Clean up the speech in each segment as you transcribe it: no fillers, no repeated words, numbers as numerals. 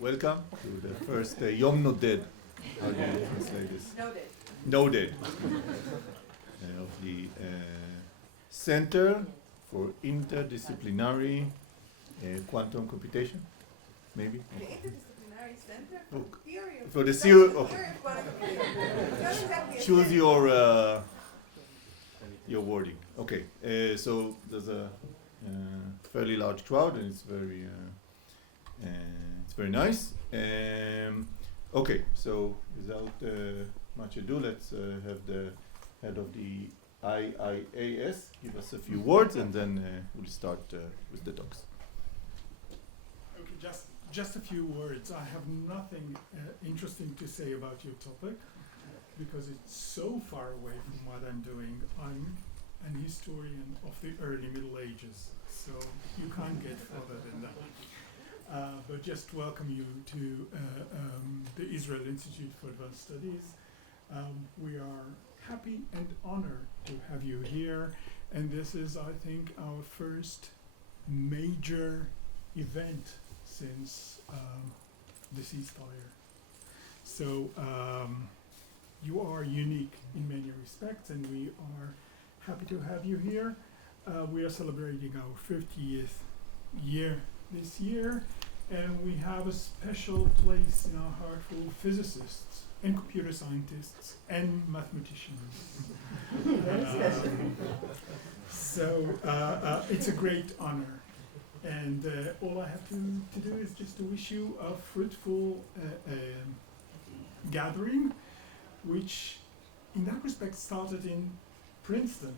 welcome to the first Yom Noded. How do you translate this? Noded. Of the Center for Interdisciplinary Quantum Computation, maybe? The Interdisciplinary Center for the Theory of For the theory of Quantum Computation. choose your wording. Okay, so there's a fairly large crowd, and it's very nice. Okay, so without much ado, let's have the head of the IIAS give us a few words, and then we'll start with the talks. Okay, just a few words. I have nothing interesting to say about your topic because it's so far away from what I'm doing. I'm an historian of the early Middle Ages, so you can't get further than that. But just welcome you to the Israel Institute for Advanced Studies. We are happy and honored to have you here, and this is, I think, our first major event since the ceasefire. So you are unique in many respects, and we are happy to have you here. We are celebrating our 50th year this year, and we have a special place in our heart for physicists and computer scientists and mathematicians. So it's a great honor, and all I have to do is just to wish you a fruitful gathering, which in that respect started in Princeton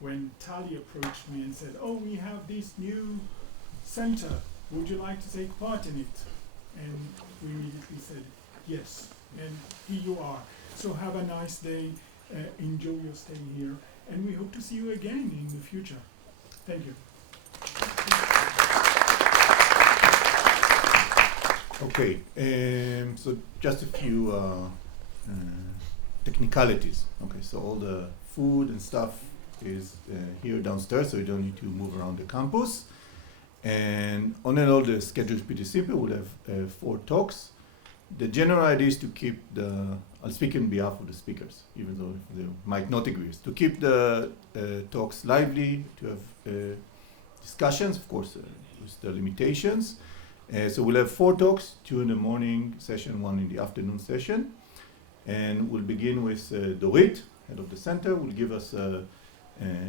when Tali approached me and said, "Oh, we have this new center. Would you like to take part in it?" And we immediately said, "Yes." And here you are. So have a nice day, enjoy your stay here, and we hope to see you again in the future. Thank you. Okay, so just a few technicalities. Okay, so all the food and stuff is here downstairs, so you don't need to move around the campus. And on and all, the schedule is pretty simple. We'll have 4 talks. The general idea is to keep I'll speak in behalf of the speakers, even though they might not agree, is to keep the talks lively, to have discussions, of course, with the limitations. So we'll have 4 talks, 2 in the morning session, 1 in the afternoon session. And we'll begin with Dorit, head of the center, will give us a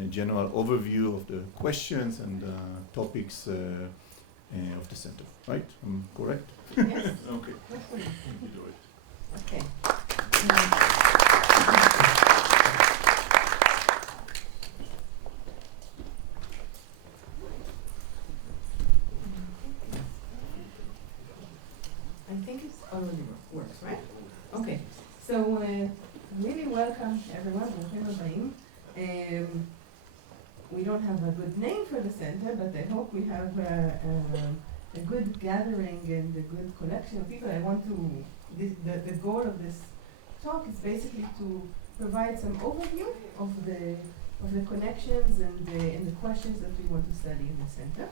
general overview of the questions and topics of the center. Right? I'm correct? Yes. Okay. You do it. Okay. I think it's already works, right? Okay. So really welcome everyone. We don't have a good name for the center, but I hope we have a good gathering and a good collection of people. I want to, the goal of this talk is basically to provide some overview of the connections and the questions that we want to study in the center.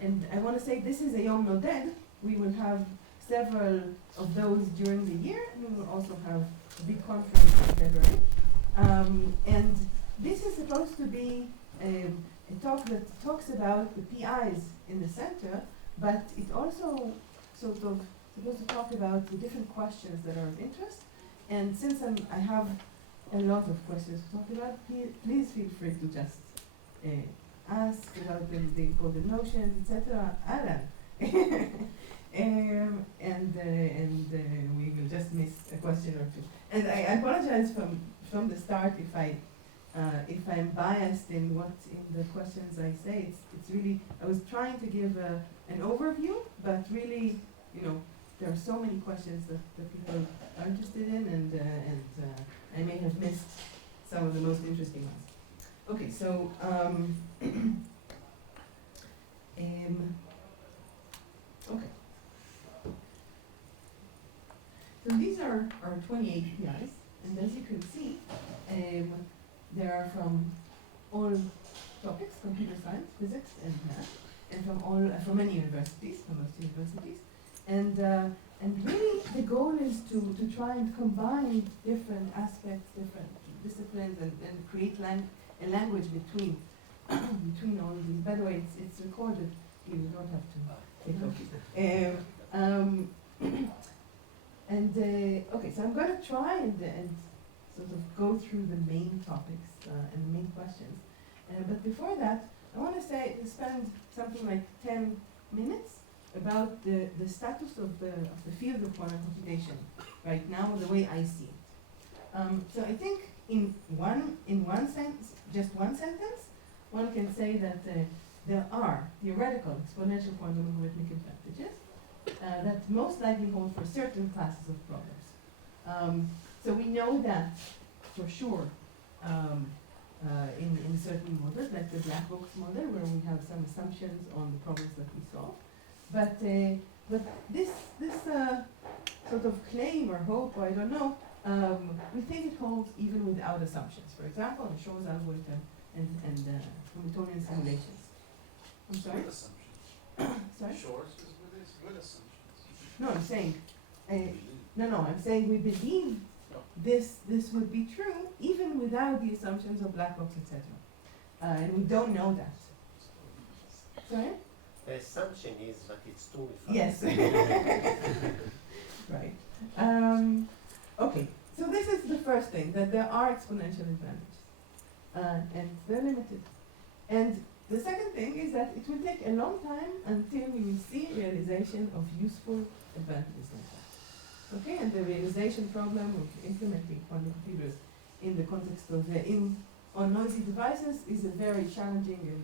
And I want to say this is a Yom Noded. We will have several of those during the year, and we will also have a big conference in February. And this is supposed to be a talk that talks about the PIs in the center, but it also sort of supposed to talk about the different questions that are of interest. And since I have a lot of questions to talk about, please feel free to just ask about the important notions, etc. Alan. And we will just miss a question or two. And I apologize from the start if I'm biased in the questions I say. It's really, I was trying to give an overview, but really, there are so many questions that people are interested in, and I may have missed some of the most interesting ones. Okay, so okay. So these are our 28 PIs, and as you can see, they are from all topics: computer science, physics, and math, and from many universities, from most universities. And really the goal is to try and combine different aspects, different disciplines, and create a language between between all of these. By the way, it's recorded. You don't have to take notes. Okay, so I'm going to try and sort of go through the main topics and the main questions. But before that, I want to spend something like 10 minutes about the status of the field of quantum computation right now, the way I see it. So I think in one sense, just one sentence, one can say that there are theoretical exponential quantum algorithmic advantages that most likely hold for certain classes of problems. So we know that for sure in certain models, like the black box model, where we have some assumptions on the problems that we solve. But this sort of claim or hope, or I don't know, we think it holds even without assumptions. For example, in Shor's algorithm and Hamiltonian simulations. I'm sorry? Good assumptions. Sorry? Shor's is good assumptions. No, I'm saying, I'm saying we believe this would be true even without the assumptions of black box, etc. And we don't know that. Sorry? The assumption is that it's true. Yes. Right. Okay, so this is the first thing, that there are exponential advantages. And they're limited. And the second thing is that it will take a long time until we will see realization of useful advantages like that. Okay, and the realization problem of implementing quantum computers in the context of on noisy devices is a very challenging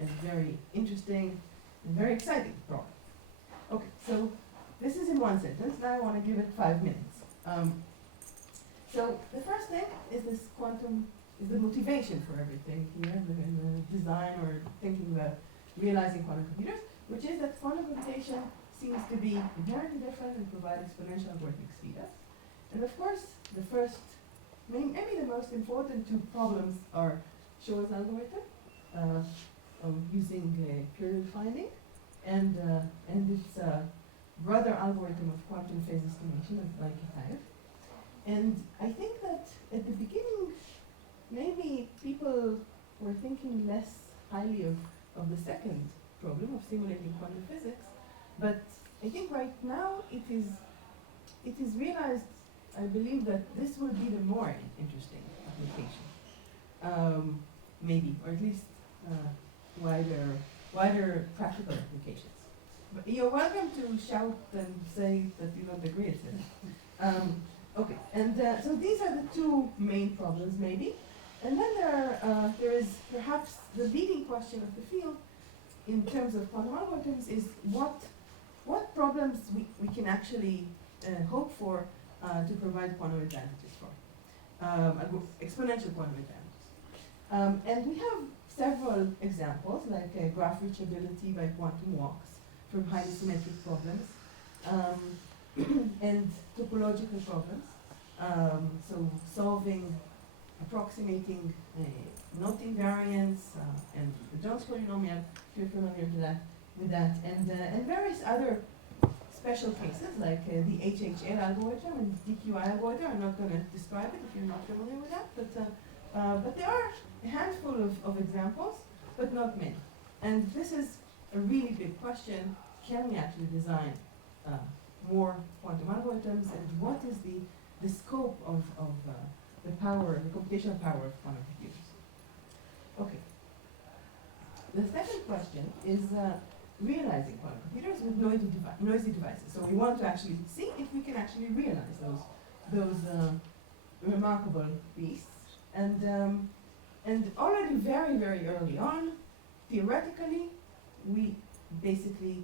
and very interesting and very exciting problem. Okay, so this is in one sentence. Now I want to give it 5 minutes. So the first thing is is the motivation for everything here in the design or thinking about realizing quantum computers, which is that quantum computation seems to be inherently different and provide exponential algorithmic speedups. And of course, the first, maybe the most important two problems are Shor's algorithm of using period finding and its brother algorithm of quantum phase estimation, like Kitaev. And I think that at the beginning, maybe people were thinking less highly of the second problem of simulating quantum physics, but I think right now it is realized, I believe, that this will be the more interesting application, maybe, or at least wider practical applications. But you're welcome to shout and say that you don't agree, etc. Okay, and so these are the two main problems, maybe. And then there is perhaps the leading question of the field in terms of quantum algorithms is what problems we can actually hope for to provide quantum advantages for, exponential quantum advantages. And we have several examples, like graph reachability by quantum walks from highly symmetric problems, and topological problems. So approximating knot invariance and the Jones polynomial, if you're familiar with that, and various other special cases like the HHL algorithm and DQI algorithm. I'm not going to describe it if you're not familiar with that, but there are a handful of examples, but not many. And this is a really big question: can we actually design more quantum algorithms, and what is the scope of the computational power of quantum computers? Okay. The second question is realizing quantum computers with noisy devices. So we want to actually see if we can actually realize those remarkable beasts. And already very, very early on, theoretically, we basically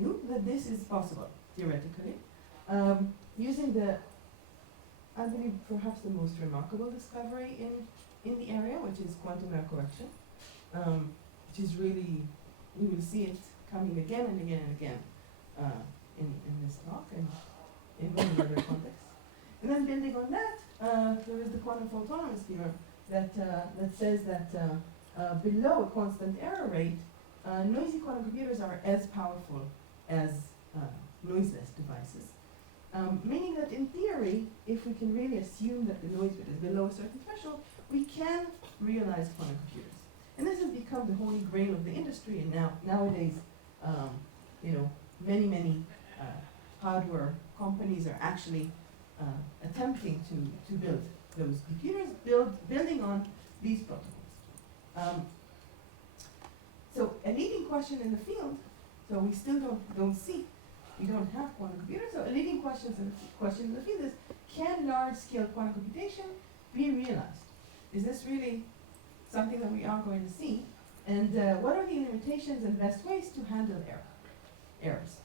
knew that this is possible, theoretically, using I believe, perhaps the most remarkable discovery in the area, which is quantum error correction, which is really, we will see it coming again and again and again in this talk and in many other contexts. And then building on that, there is the quantum fault tolerance theorem that says that below a constant error rate, noisy quantum computers are as powerful as noiseless devices. Meaning that in theory, if we can really assume that the noise bit is below a certain threshold, we can realize quantum computers. And this has become the holy grail of the industry, and nowadays, many hardware companies are actually attempting to build those computers, building on these protocols. So a leading question in the field, so we still we don't have quantum computers, so a leading question in the field is, can large-scale quantum computation be realized? Is this really something that we are going to see? And what are the limitations and best ways to handle errors?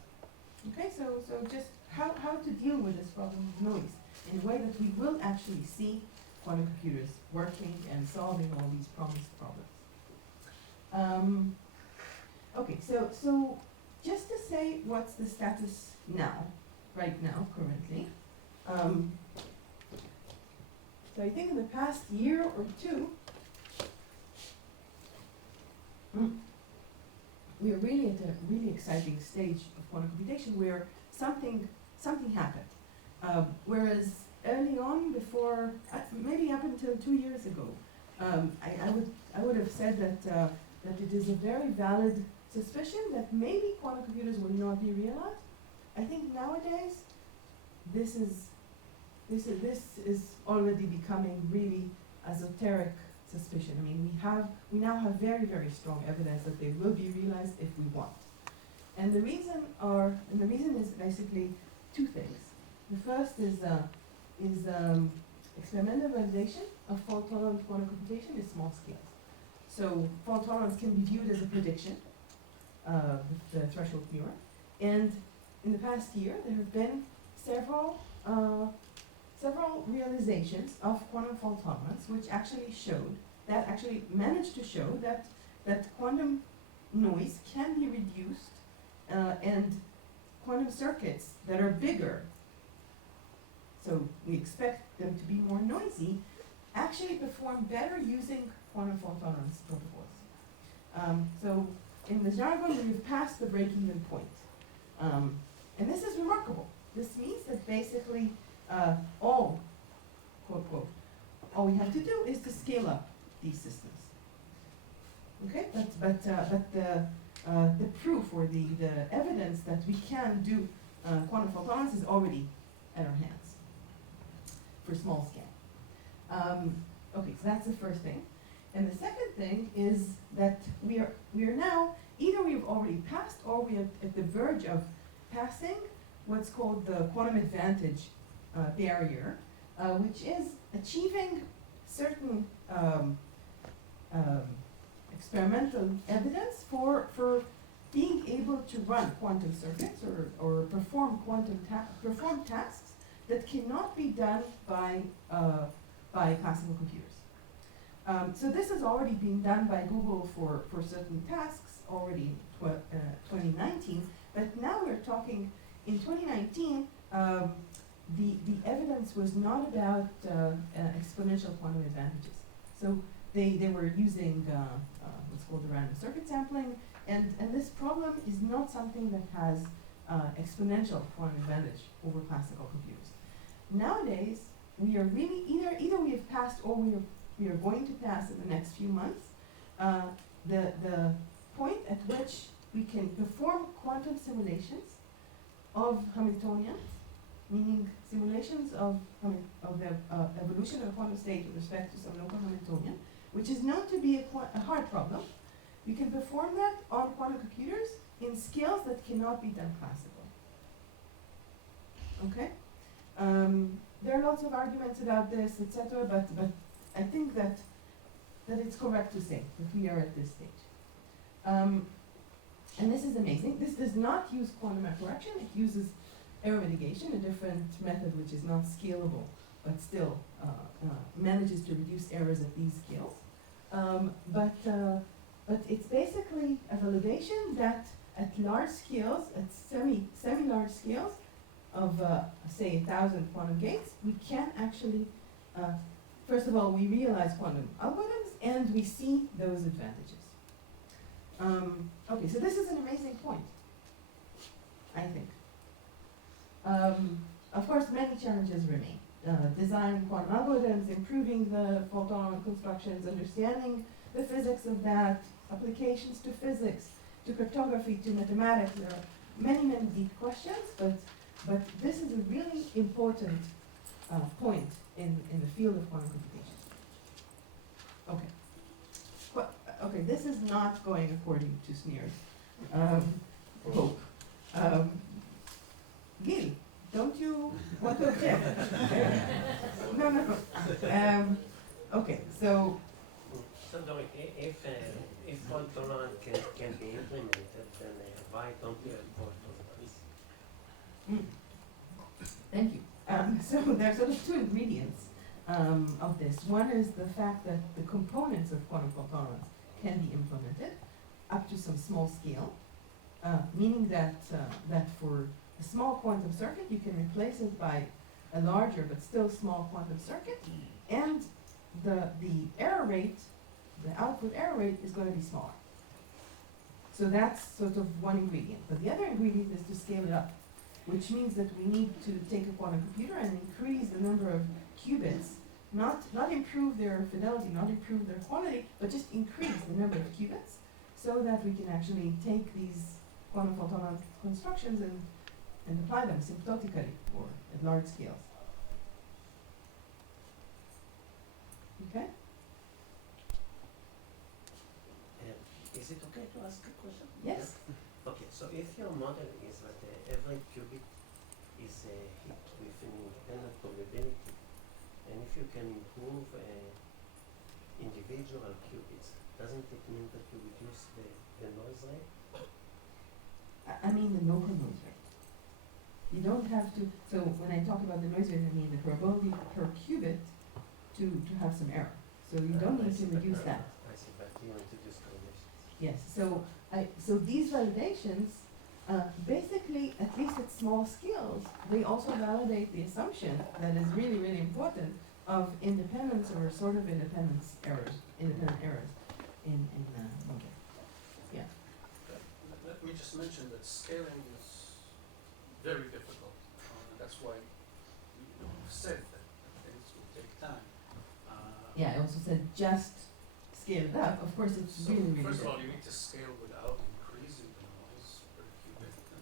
Okay, so just how to deal with this problem of noise in a way that we will actually see quantum computers working and solving all these promised problems. Okay, so just to say what's the status right now, currently. So I think in the past year or two, we are really at a really exciting stage of quantum computation where something happened. Whereas early on, before maybe up until 2 years ago, I would have said that it is a very valid suspicion that maybe quantum computers will not be realized. I think nowadays this is already becoming really esoteric suspicion. I mean, we now have very, very strong evidence that they will be realized if we want. And the reason is basically two things. The first is experimental validation of fault-tolerant quantum computation is small scales. So fault tolerance can be viewed as a prediction of the threshold theorem. And in the past year, there have been several realizations of quantum fault tolerance, which actually managed to show that quantum noise can be reduced, and quantum circuits that are bigger, so we expect them to be more noisy, actually perform better using quantum fault tolerance protocols. So in the jargon, we've passed the break-even point. And this is remarkable. This means that basically all, quote, quote, all we have to do is to scale up these systems. Okay, but the proof or the evidence that we can do quantum fault tolerance is already at our hands for small scale. Okay, so that's the first thing. And the second thing is that we are now, either we've already passed or we are at the verge of passing what's called the quantum advantage barrier, which is achieving certain experimental evidence for being able to run quantum circuits or perform tasks that cannot be done by classical computers. So this has already been done by Google for certain tasks already in 2019, but now we're talking in 2019, the evidence was not about exponential quantum advantages. So they were using what's called the random circuit sampling, and this problem is not something that has exponential quantum advantage over classical computers. Nowadays, we are really either we have passed or we are going to pass in the next few months the point at which we can perform quantum simulations of Hamiltonians, meaning simulations of the evolution of a quantum state with respect to some local Hamiltonian, which is known to be a hard problem. We can perform that on quantum computers in scales that cannot be done classically. Okay? There are lots of arguments about this, etc., but I think that it's correct to say that we are at this stage. And this is amazing. This does not use quantum error correction. It uses error mitigation, a different method which is not scalable, but still manages to reduce errors at these scales. But it's basically a validation that at large scales, at semi-large scales of, say, 1,000 quantum gates, we can actually, first of all, we realize quantum algorithms, and we see those advantages. Okay, so this is an amazing point, I think. Of course, many challenges remain. Designing quantum algorithms, improving the photon constructions, understanding the physics of that, applications to physics, to cryptography, to mathematics. There are many, many deep questions, but this is a really important point in the field of quantum computation. Okay. Okay, this is not going according to Sneer's hope. Gil, don't you want to object? No. Okay, so So Dorit, if fault tolerance can be implemented, then why don't we have fault tolerance? thank you. So there are sort of two ingredients of this. One is the fact that the components of quantum fault tolerance can be implemented up to some small scale, meaning that that for a small quantum circuit you can replace it by a larger but still small quantum circuit, and the error rate, the output error rate, is going to be smaller. So that's sort of one ingredient. But the other ingredient is to scale it up, which means that we need to take a quantum computer and increase the number of qubits, not improve their fidelity, not improve their quantity, but just increase the number of qubits so that we can actually take these quantum fault tolerant constructions and apply them symptotically or at large scales. Okay? Is it okay to ask a question? Yes? Okay, so if your model is that every qubit is hit with an independent probability, and if you can improve individual qubits, doesn't it mean that you reduce the noise rate? I mean the local noise rate. You don't have to, so when I talk about the noise rate, I mean the probability per qubit to have some error. So you don't need to reduce that. I see, but you introduce correlations. Yes, so these validations, basically, at least at small scales, they also validate the assumption that is really, really important of independence or sort of independent errors in model. Yeah. Let me just mention that scaling is very difficult. That's why you said that things will take time. Yeah, I also said just scale it up. Of course, it's So really, really first of all, good. you need to scale without increasing the noise per qubit, and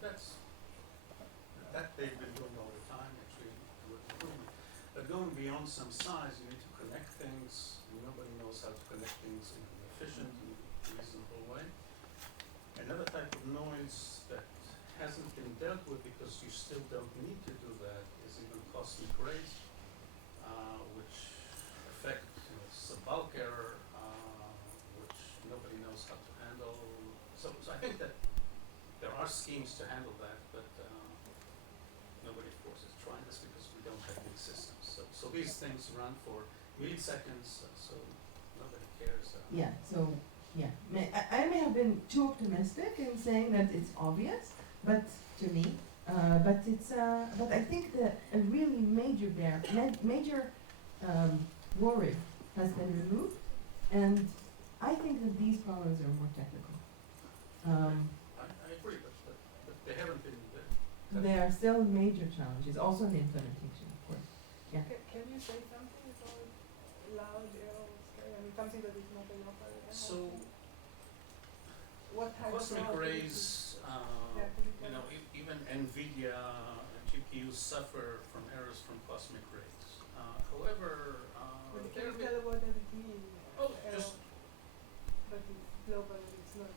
that they've been doing all the time, actually, with improvement. But going beyond some size, you need to connect things. Nobody knows how to connect things in an efficient and reasonable way. Another type of noise that hasn't been dealt with because you still don't need to do that is even cosmic rays, which affect it's a bulk error, which nobody knows how to handle. So I think that there are schemes to handle that, but nobody, of course, is trying this because we don't have big systems. So these things run for milliseconds, so nobody cares. Yeah, so, yeah. I may have been too optimistic in saying that it's obvious, but to me, but I think that a really major worry has been removed, and I think that these problems are more technical. I agree, but they haven't been. There are still major challenges, also in the implementation, of course. Yeah. Can you say something about loud error scale? I mean, something that is not a local error. So what type cosmic of rays, yeah, even NVIDIA GPUs suffer from errors from cosmic rays. However, but there can you have tell what does it mean? Oh, error? just But it's global, it's not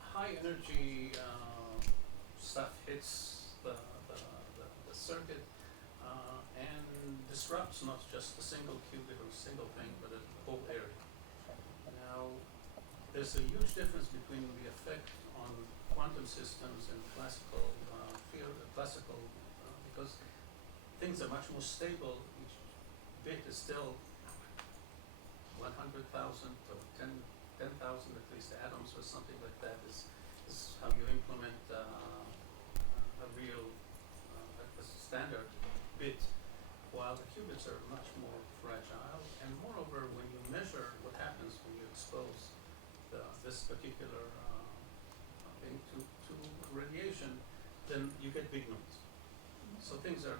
high energy stuff hits the circuit and disrupts not just a single qubit or a single thing, but a whole area. Now, there's a huge difference between the effect on quantum systems and classical field, because things are much more stable. Each bit is still 100,000 or 10,000 at least atoms or something like that is how you implement a real a standard bit, while the qubits are much more fragile. And moreover, when you measure what happens when you expose this particular thing to radiation, then you get big noise. So things are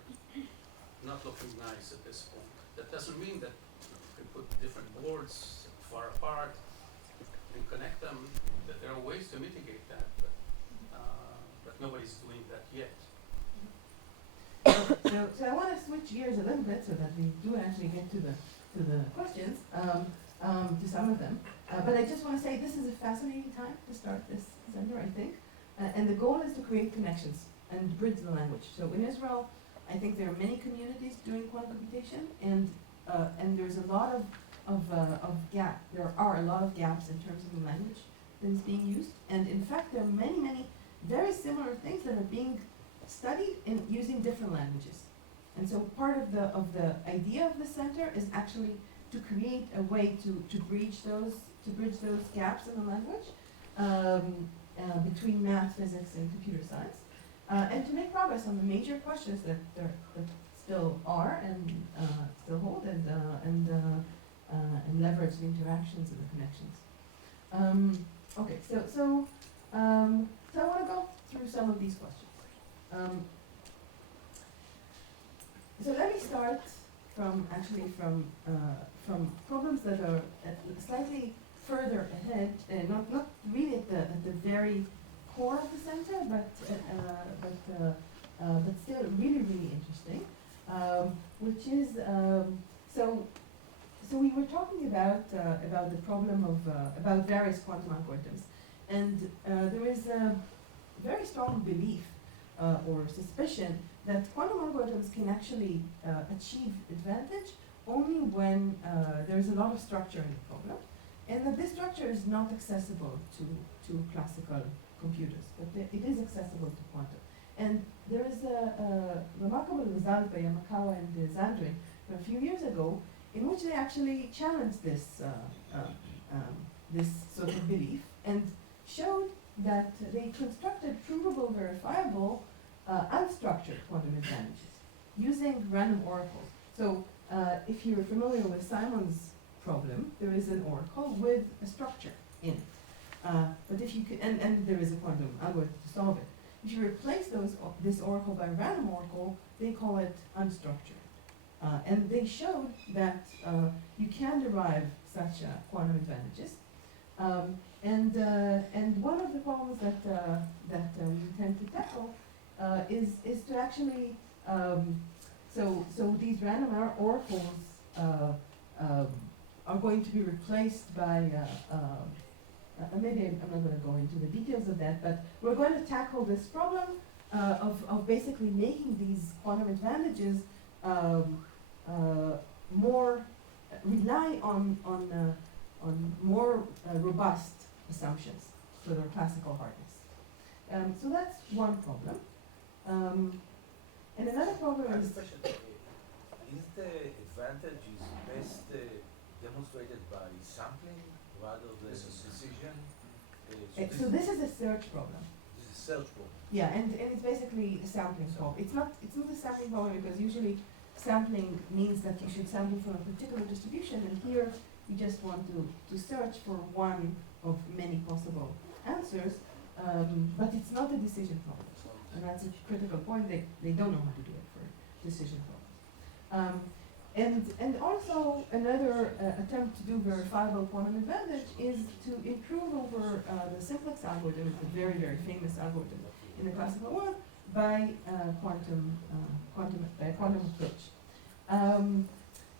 not looking nice at this point. That doesn't mean that you can put different boards far apart and connect them. That there are ways to mitigate that, but nobody's doing that yet. So I want to switch gears a little bit so that we do actually get to the questions, to some of them. But I just want to say this is a fascinating time to start this center, I think. And the goal is to create connections and bridge the language. So in Israel, I think there are many communities doing quantum computation, and there's a lot of gap. There are a lot of gaps in terms of the language that is being used. And in fact, there are many very similar things that are being studied in using different languages. And so part of the idea of the center is actually to create a way to bridge those gaps in the language between math, physics, and computer science, and to make progress on the major questions that still are and still hold, and leverage the interactions and the connections. Okay, so I want to go through some of these questions. So let me start from problems that are slightly further ahead, not really at the very core of the center, but still really interesting. Which is so we were talking about the problem of about various quantum algorithms, and there is a very strong belief or suspicion that quantum algorithms can actually achieve advantage only when there is a lot of structure in the problem, and that this structure is not accessible to classical computers, but it is accessible to quantum. And there is a remarkable result by Yamakawa and Zandri a few years ago, in which they actually challenged this sort of belief and showed that they constructed provable, verifiable, unstructured quantum advantages using random oracles. So if you're familiar with Simon's problem, there is an oracle with a structure in it. But if you could, and there is a quantum algorithm to solve it. If you replace this oracle by a random oracle, they call it unstructured. And they showed that you can derive such quantum advantages. And one of the problems that we intend to tackle is to actually so these random oracles are going to be replaced by maybe I'm not going to go into the details of that, but we're going to tackle this problem of basically making these quantum advantages more rely on more robust assumptions for their classical hardness. So that's one problem. And another problem I have is a question. Is the advantage best demonstrated by sampling rather than decision? so this is a search problem. This is search problem. Yeah, and it's basically a sampling problem. It's not a sampling problem because usually sampling means that you should sample from a particular distribution, and here you just want to search for one of many possible answers, but it's not a decision problem. And that's a critical point. They don't know how to do it for decision problems. And also another attempt to do verifiable quantum advantage is to improve over the simplex algorithm. It's a very famous algorithm in the classical world by quantum approach.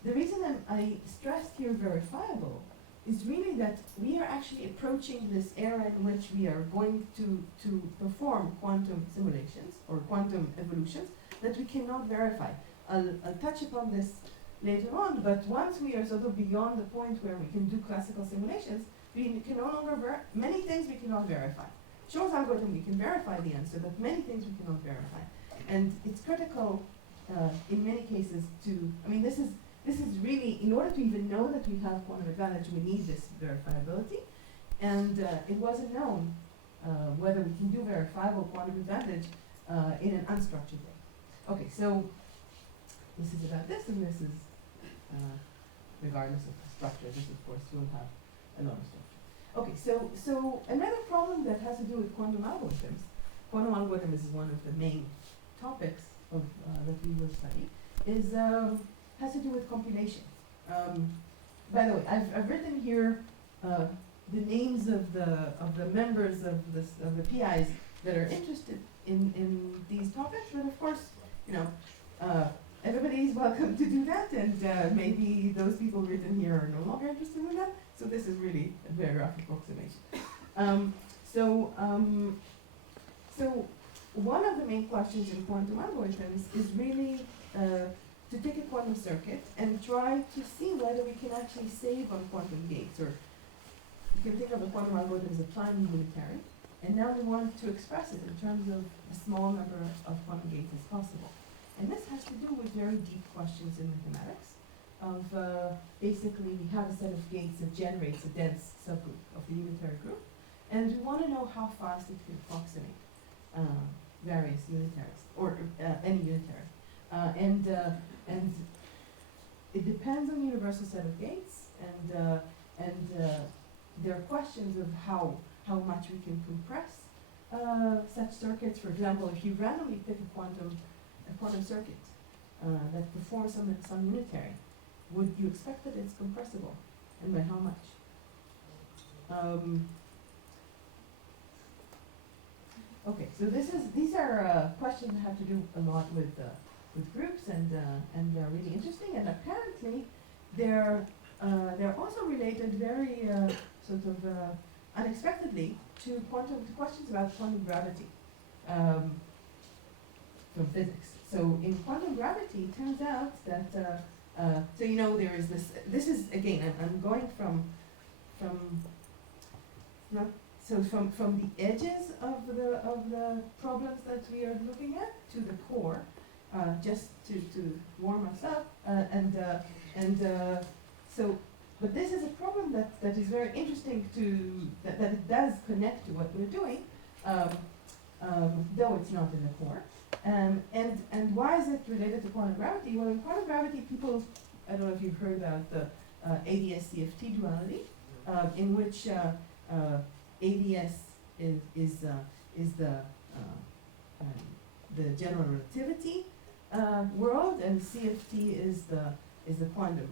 The reason I stressed here verifiable is really that we are actually approaching this era in which we are going to perform quantum simulations or quantum evolutions that we cannot verify. I'll touch upon this later on, but once we are sort of beyond the point where we can do classical simulations, we can no longer many things we cannot verify. Shor's algorithm, we can verify the answer, but many things we cannot verify. And it's critical in many cases this is really, in order to even know that we have quantum advantage, we need this verifiability. And it wasn't known whether we can do verifiable quantum advantage in an unstructured way. Okay, so this is about this, and this is regardless of the structure. This, of course, will have a lot of structure. Okay, so another problem that has to do with quantum algorithms. Quantum algorithm is one of the main topics that we will study is has to do with compilation. By the way, I've written here the names of the members of the PIs that are interested in these topics, but of course, you know, everybody is welcome to do that, and maybe those people written here are no longer interested in that. So this is really a very rough approximation. So one of the main questions in quantum algorithms is really to take a quantum circuit and try to see whether we can actually save on quantum gates, or you can think of a quantum algorithm as a prime unitary, and now we want to express it in terms of a small number of quantum gates as possible. And this has to do with very deep questions in mathematics of basically we have a set of gates that generates a dense subgroup of the unitary group, and we want to know how fast it can approximate various unitaries, or any unitary. And it depends on the universal set of gates, and there are questions of how much we can compress such circuits. For example, if you randomly pick a quantum circuit that performs some unitary, would you expect that it's compressible, and by how much? Okay, so these are questions that have to do a lot with groups, and they're really interesting, and apparently they're also related very sort of unexpectedly to questions about quantum gravity from physics. So in quantum gravity, it turns out that so you know there is this is again I'm going from the edges of the problems that we are looking at to the core, just to warm us up, so, but this is a problem that is very interesting that it does connect to what we're doing, though it's not in the core. And why is it related to quantum gravity? Well, in quantum gravity, people, I don't know if you've heard about the ADS-CFT duality, in which ADS is the general relativity world, and CFT is the quantum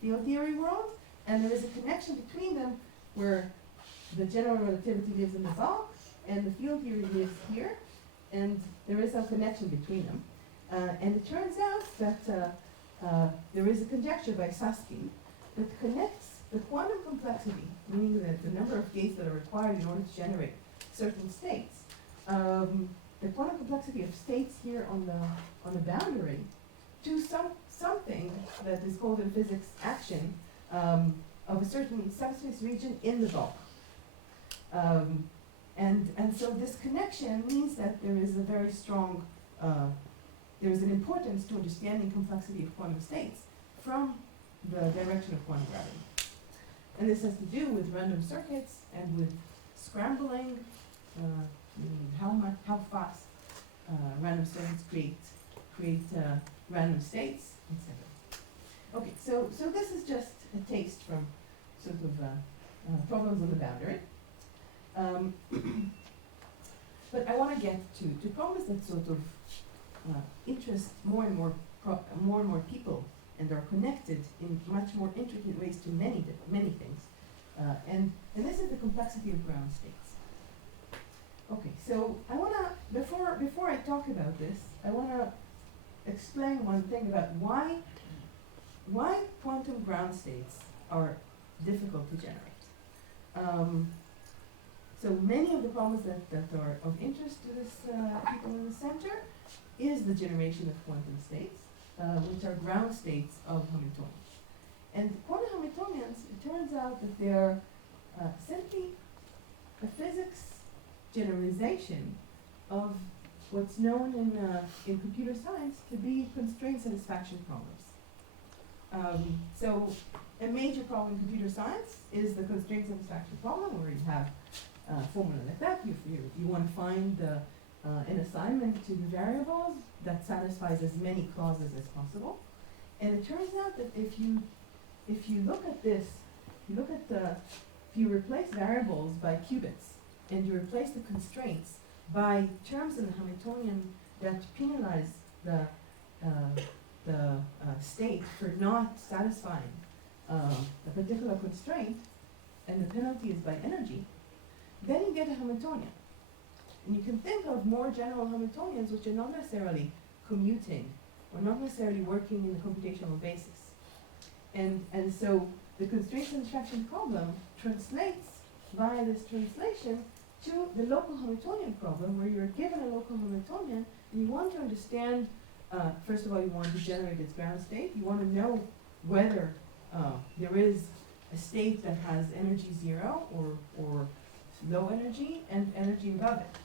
field theory world, and there is a connection between them where the general relativity lives in the bulk and the field theory lives here, and there is a connection between them. And it turns out that there is a conjecture by Susskind that connects the quantum complexity, meaning that the number of gates that are required in order to generate certain states, the quantum complexity of states here on the boundary, to something that is called in physics action of a certain subspace region in the bulk. And so this connection means that there is a very strong, there is an importance to understanding complexity of quantum states from the direction of quantum gravity. And this has to do with random circuits and with scrambling, how fast random circuits create random states, etc. Okay, so this is just a taste from sort of problems on the boundary. But I want to get to problems that sort of interest more and more people, and are connected in much more intricate ways to many things. And this is the complexity of ground states. Okay, so I want to, before I talk about this, I want to explain one thing about why quantum ground states are difficult to generate. So many of the problems that are of interest to this people in the center is the generation of quantum states, which are ground states of Hamiltonians. And quantum Hamiltonians, it turns out that they're simply a physics generalization of what's known in computer science to be constraint satisfaction problems. So a major problem in computer science is the constraint satisfaction problem, where you have a formula like that. You want to find an assignment to the variables that satisfies as many clauses as possible. And it turns out that if you look at this, if you replace variables by qubits, and you replace the constraints by terms in the Hamiltonian that penalize the state for not satisfying a particular constraint, and the penalty is by energy, then you get a Hamiltonian. And you can think of more general Hamiltonians which are not necessarily commuting or not necessarily working in the computational basis. And so the constraint abstraction problem translates via this translation to the local Hamiltonian problem, where you're given a local Hamiltonian and you want to understand, first of all, you want to generate its ground state. You want to know whether there is a state that has energy 0 or low energy and energy above it,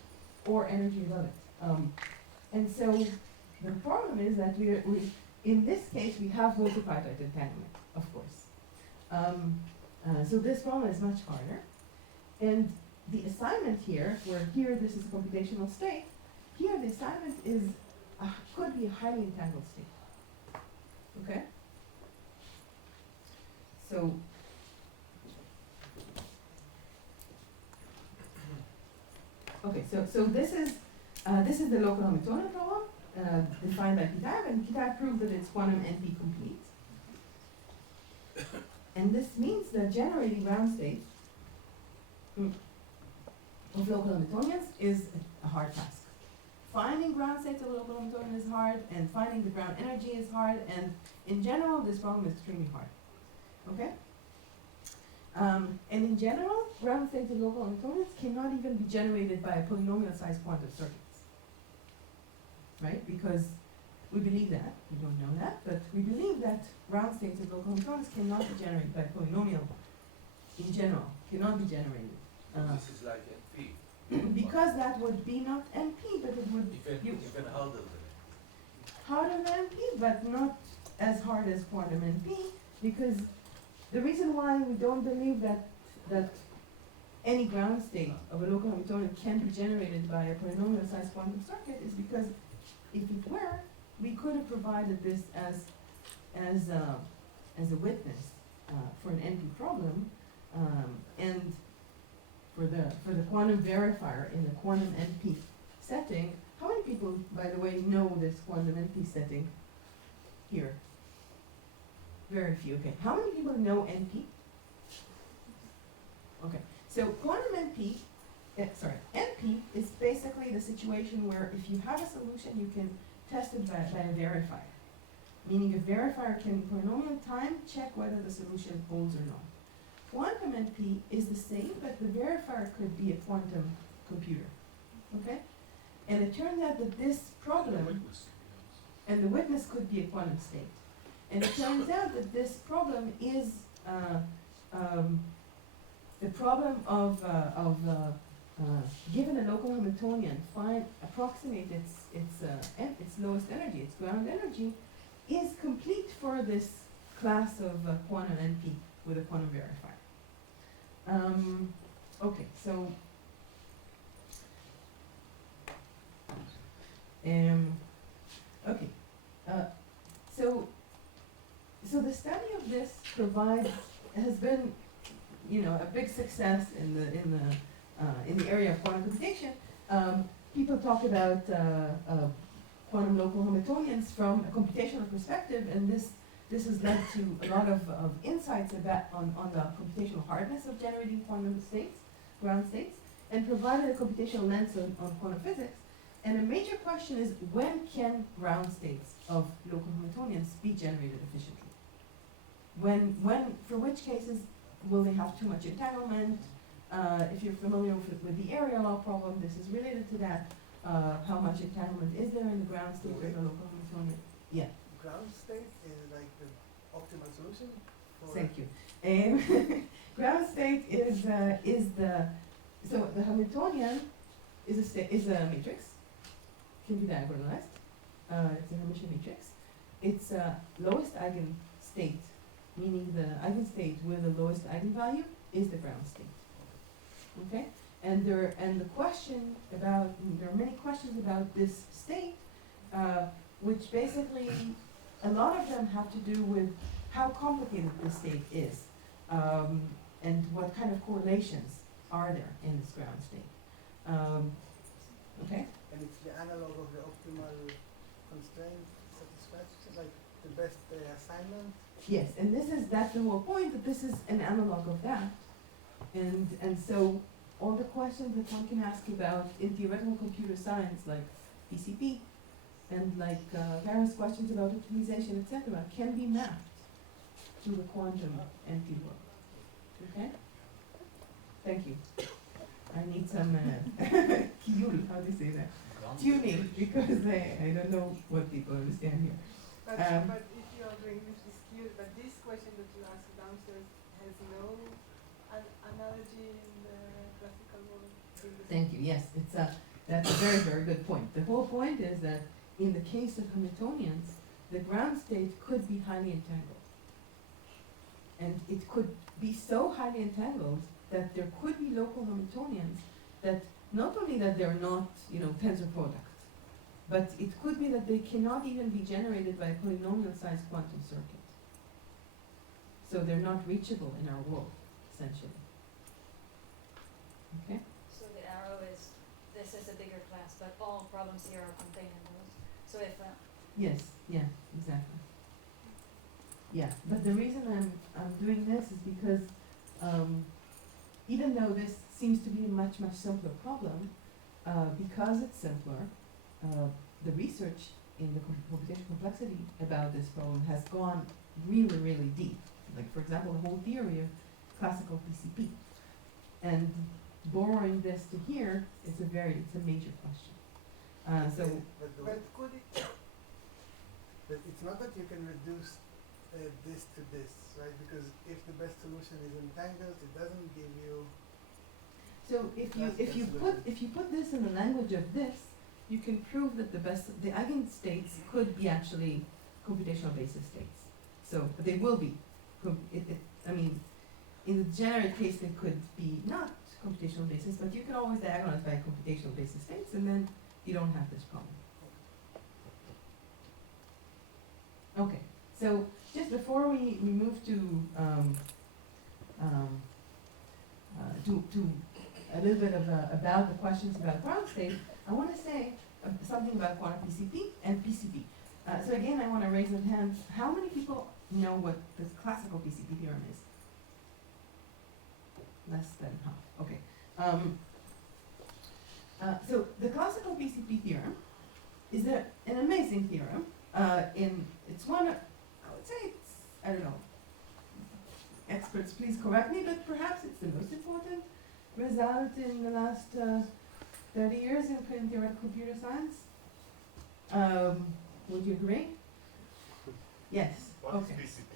or energy above it. And so the problem is that we in this case, we have multipartite entanglement, of course. So this problem is much harder. And the assignment here, where here this is a computational state, here the assignment is could be a highly entangled state. Okay? So okay, so this is the local Hamiltonian problem defined by Kitab, and Kitab proved that it's quantum NP complete. And this means that generating ground states of local Hamiltonians is a hard task. Finding ground states of local Hamiltonian is hard, and finding the ground energy is hard, and in general, this problem is extremely hard. Okay? And in general, ground states of local Hamiltonians cannot even be generated by a polynomial-sized quantum circuits. Right? Because we believe that, we don't know that, but we believe that ground states of local Hamiltonians cannot be generated by polynomial in general, cannot be generated. This is like NP. Because that would be not NP, but it would Even harder than harder than NP, but not as hard as quantum NP, because the reason why we don't believe that any ground state of a local Hamiltonian can be generated by a polynomial-sized quantum circuit is because if it were, we could have provided this as a witness for an NP problem, and for the quantum verifier in the quantum NP setting. How many people, by the way, know this quantum NP setting here? Very few. Okay. How many people know NP? Okay. So quantum NP, NP is basically the situation where if you have a solution, you can test it by a verifier. Meaning a verifier can, for a normal time, check whether the solution holds or not. Quantum NP is the same, but the verifier could be a quantum computer. Okay? And it turns out that this problem, and the witness could be a quantum state. And it turns out that this problem is the problem of given a local Hamiltonian, approximate its lowest energy, its ground energy, is complete for this class of quantum NP with a quantum verifier. Okay, so so the study of this has been, a big success in the area of quantum computation. People talk about quantum local Hamiltonians from a computational perspective, and this has led to a lot of insights on the computational hardness of generating quantum states, ground states, and provided a computational lens on quantum physics. And a major question is, when can ground states of local Hamiltonians be generated efficiently? For which cases will they have too much entanglement? If you're familiar with the area law problem, this is related to that. How much entanglement is there in the ground state of a local Hamiltonian? Yeah. Ground state is like the optimal solution for. Thank you. Ground state is the Hamiltonian is a matrix, can be diagonalized. It's a Hermitian matrix. Its lowest eigenstate, meaning the eigenstate with the lowest eigenvalue, is the ground state. Okay, and there are many questions about this state, which basically a lot of them have to do with how complicated this state is, and what kind of correlations are there in this ground state. Okay. And it's the analog of the optimal constraint satisfaction, like the best assignment? Yes, and that's the whole point, that this is an analog of that. And so all the questions that one can ask about in theoretical computer science, like PCP, and like various questions about optimization, etc., can be mapped to the quantum NP world. Okay? Thank you. I need some kiyul, how do you say that? Tuning, because I don't know what people understand here. But if your English is cute, but this question that you asked downstairs has no analogy in the classical world. Thank you. Yes, that's a very, very good point. The whole point is that in the case of Hamiltonians, the ground state could be highly entangled. And it could be so highly entangled that there could be local Hamiltonians that not only that they're not, tensor products, but it could be that they cannot even be generated by a polynomial-sized quantum circuit. So they're not reachable in our world, essentially. Okay? So the arrow is, this is a bigger class, but all problems here are contained in those. So if Yes, yeah, exactly. Yeah, but the reason I'm doing this is because even though this seems to be a much, much simpler problem, because it's simpler, the research in the computation complexity about this problem has gone really, really deep. Like, for example, the whole theory of classical PCP. And borrowing this to here is it's a major question. But could it? But it's not that you can reduce this to this, right? Because if the best solution is entangled, it doesn't give you. So if you put this in the language of this, you can prove that the eigenstates could be actually computational basis states. So they will be. In the generate case, they could be not computational basis, but you can always diagonalize by computational basis states, and then you don't have this problem. Okay, so just before we move to a little bit of about the questions about ground state, I want to say something about quantum PCP and PCP. So again, I want to raise a hand. How many people know what the classical PCP theorem is? Less than half. Okay. So the classical PCP theorem is an amazing theorem. It's one, I would say it's, I don't know, experts please correct me, but perhaps it's the most important result in the last 30 years in theoretical computer science. Would you agree? Yes. What Okay. is PCP?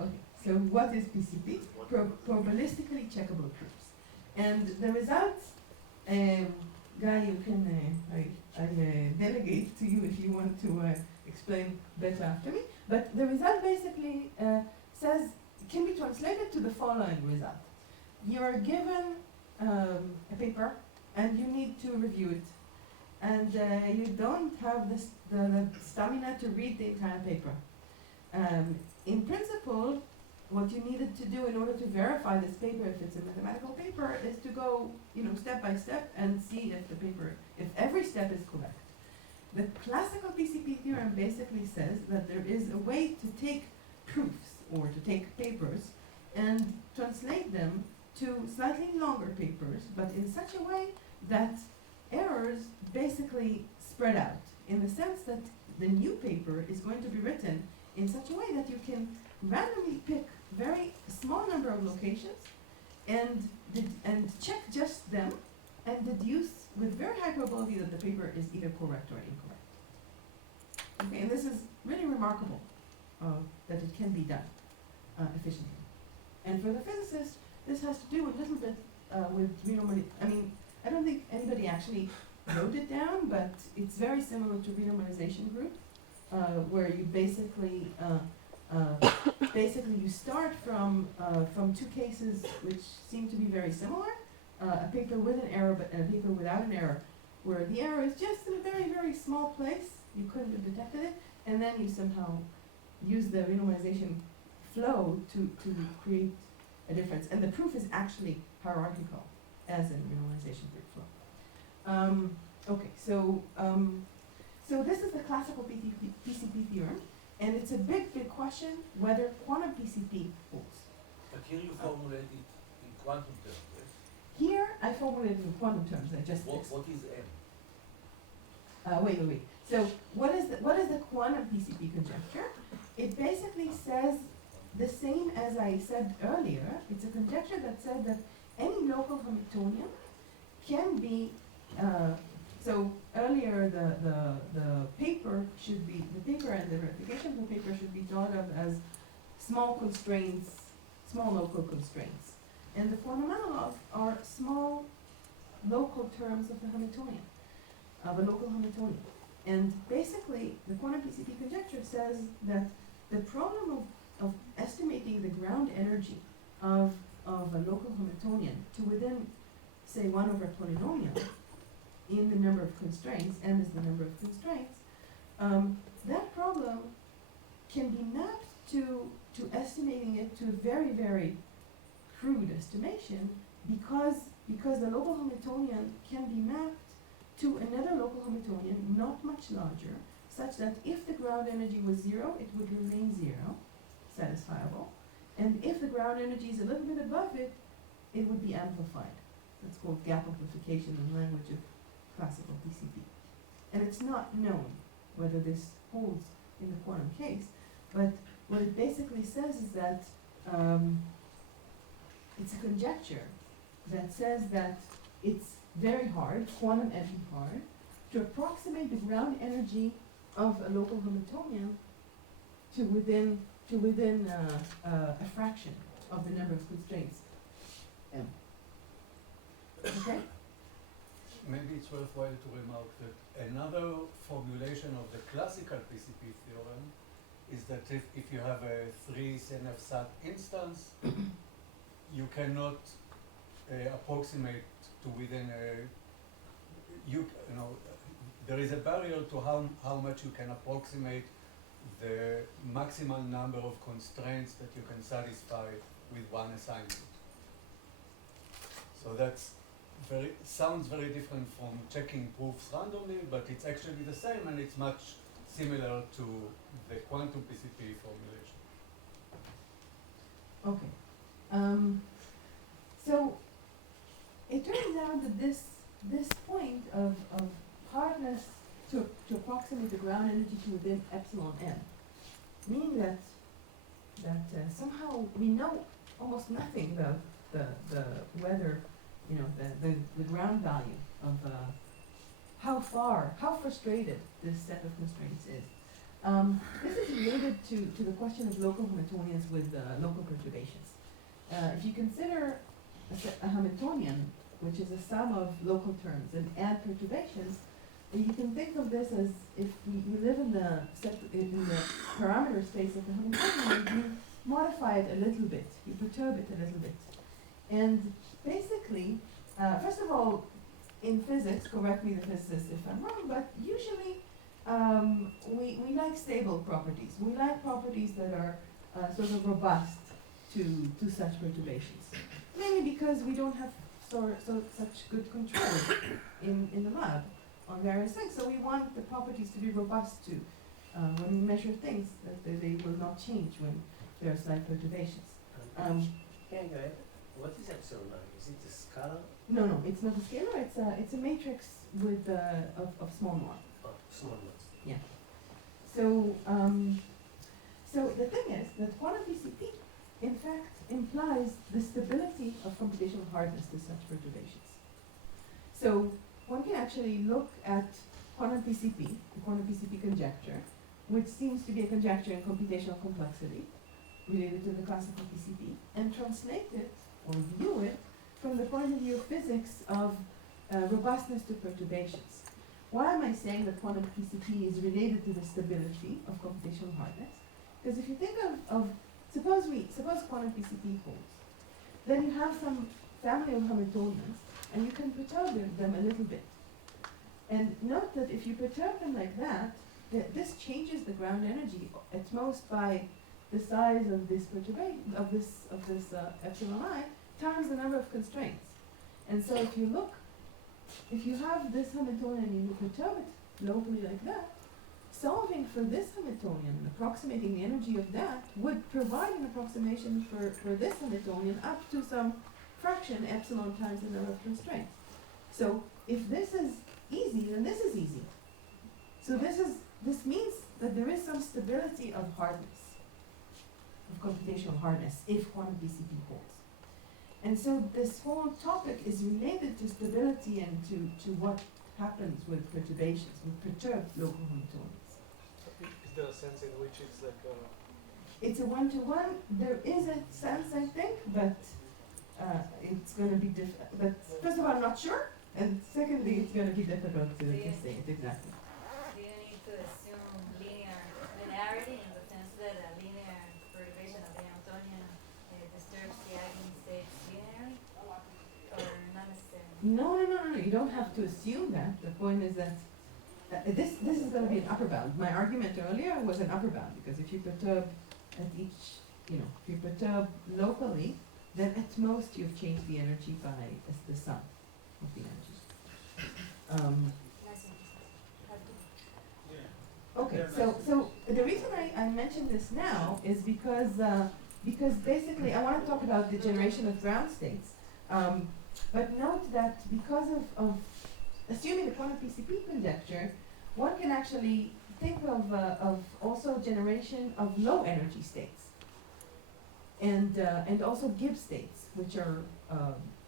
Okay, so what is PCP? Probabilistically checkable proofs. And the results, Guy, you can, I delegate to you if you want to explain better after me. But the result basically says, can be translated to the following result. You are given a paper and you need to review it. And you don't have the stamina to read the entire paper. In principle, what you needed to do in order to verify this paper, if it's a mathematical paper, is to go, step by step and see if every step is correct. The classical PCP theorem basically says that there is a way to take proofs or to take papers and translate them to slightly longer papers, but in such a way that errors basically spread out, in the sense that the new paper is going to be written in such a way that you can randomly pick very small number of locations and check just them and deduce with very high probability that the paper is either correct or incorrect. Okay, and this is really remarkable that it can be done efficiently. And for the physicist, this has to do a little bit with renormalization. I don't think anybody actually wrote it down, but it's very similar to renormalization group, where you basically you start from two cases which seem to be very similar, a paper with an error and a paper without an error, where the error is just in a very, very small place, you couldn't have detected it, and then you somehow use the renormalization flow to create a difference. And the proof is actually hierarchical, as in renormalization group flow. Okay, So this is the classical PCP theorem, and it's a big, big question whether quantum PCP holds. But here you formulate it in quantum terms, yes? Here, I formulated in quantum terms, I just What explained. is M? Wait. So what is the quantum PCP conjecture? It basically says the same as I said earlier. It's a conjecture that said that any local Hamiltonian can be, so earlier the paper and the verification of the paper should be thought of as small constraints, small local constraints. And the quantum analog are small local terms of the Hamiltonian, of a local Hamiltonian. And basically, the quantum PCP conjecture says that the problem of estimating the ground energy of a local Hamiltonian to within, say, 1 over polynomial in the number of constraints, m is the number of constraints, that problem can be mapped to estimating it to a very, very crude estimation because the local Hamiltonian can be mapped to another local Hamiltonian not much larger, such that if the ground energy was 0, it would remain 0, satisfiable. And if the ground energy is a little bit above it, it would be amplified. That's called gap amplification in the language of classical PCP. And it's not known whether this holds in the quantum case, but what it basically says is that it's a conjecture that says that it's very hard, quantum edging hard, to approximate the ground energy of a local Hamiltonian to within a fraction of the number of constraints, m. Okay? Maybe it's worthwhile to remark that another formulation of the classical PCP theorem is that if you have a 3 CNF SAT instance, you cannot approximate to within there is a barrier to how much you can approximate the maximal number of constraints that you can satisfy with one assignment. So that's sounds very different from checking proofs randomly, but it's actually the same, and it's much similar to the quantum PCP formulation. Okay. So it turns out that this point of hardness to approximate the ground energy to within epsilon m, meaning that somehow we know almost nothing about the whether, the ground value of how frustrated this set of constraints is. This is related to the question of local Hamiltonians with local perturbations. If you consider a Hamiltonian, which is a sum of local terms, and add perturbations, you can think of this as if we live in the parameter space of the Hamiltonian, you modify it a little bit, you perturb it a little bit. And basically, first of all, in physics, correct me the physicist if I'm wrong, but usually we like stable properties. We like properties that are sort of robust to such perturbations. Mainly because we don't have such good control in the lab on various things. So we want the properties to be robust to when we measure things, that they will not change when there are slight perturbations. What is epsilon I? Is it a scalar? No, it's not a scalar. It's a matrix with of small mod. Oh, small ones. Yeah. So so the thing is that quantum PCP, in fact, implies the stability of computational hardness to such perturbations. So one can actually look at quantum PCP, the quantum PCP conjecture, which seems to be a conjecture in computational complexity related to the classical PCP, and translate it or view it from the point of view of physics of robustness to perturbations. Why am I saying that quantum PCP is related to the stability of computational hardness? Because if you think of suppose quantum PCP holds, then you have some family of Hamiltonians, and you can perturb them a little bit. And note that if you perturb them like that, this changes the ground energy at most by the size of this perturbation of this epsilon I times the number of constraints. And so if you have this Hamiltonian and you perturb it locally like that, solving for this Hamiltonian and approximating the energy of that would provide an approximation for this Hamiltonian up to some fraction epsilon times the number of constraints. So if this is easy, then this is easy. So this means that there is some stability of hardness, of computational hardness, if quantum PCP holds. And so this whole topic is related to stability and to what happens with perturbations, with perturbed local Hamiltonians. Is there a sense in which it's like a... It's a one-to-one. There is a sense, I think, but it's going to be but first of all, I'm not sure, and secondly, it's going to be difficult to say it exactly. Do you need to assume linearity in the sense that a linear perturbation of the Hamiltonian disturbs the eigenstates linearly, or not necessarily? No. You don't have to assume that. The point is that this is going to be an upper bound. My argument earlier was an upper bound, because if you perturb at each, if you perturb locally, then at most you've changed the energy by the sum of the energy. Okay, so the reason I mention this now is because basically I want to talk about the generation of ground states. But note that because of assuming the quantum PCP conjecture, one can actually think of also generation of low energy states, and also Gibbs states, which are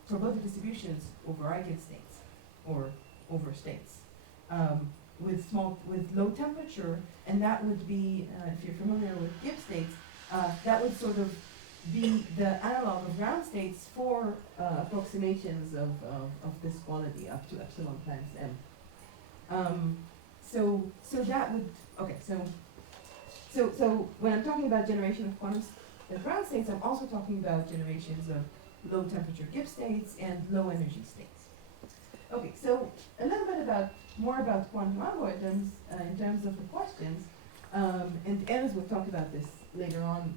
probability distributions over eigenstates or over states with low temperature, and that would be, if you're familiar with Gibbs states, that would sort of be the analog of ground states for approximations of this quality up to epsilon times m. So that would, okay, so when I'm talking about generation of quantum ground states, I'm also talking about generations of low temperature Gibbs states and low energy states. Okay, so a little bit more about quantum algorithms in terms of the questions, and Erez will talk about this later on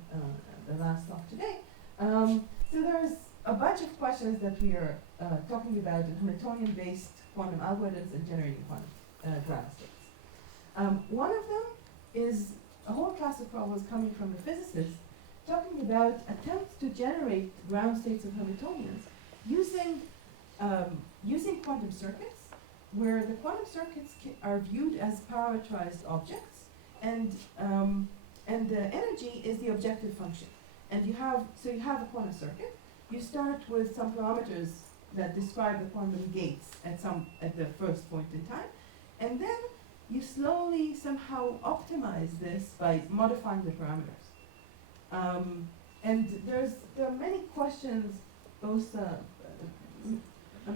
the last talk today. So there's a bunch of questions that we are talking about in Hamiltonian-based quantum algorithms and generating quantum ground states. One of them is a whole class of problems coming from the physicists talking about attempts to generate ground states of Hamiltonians using quantum circuits, where the quantum circuits are viewed as parametrized objects, and the energy is the objective function. And you have a quantum circuit. You start with some parameters that describe the quantum gates at the first point in time, and then you slowly somehow optimize this by modifying the parameters. And there are many questions, both, there are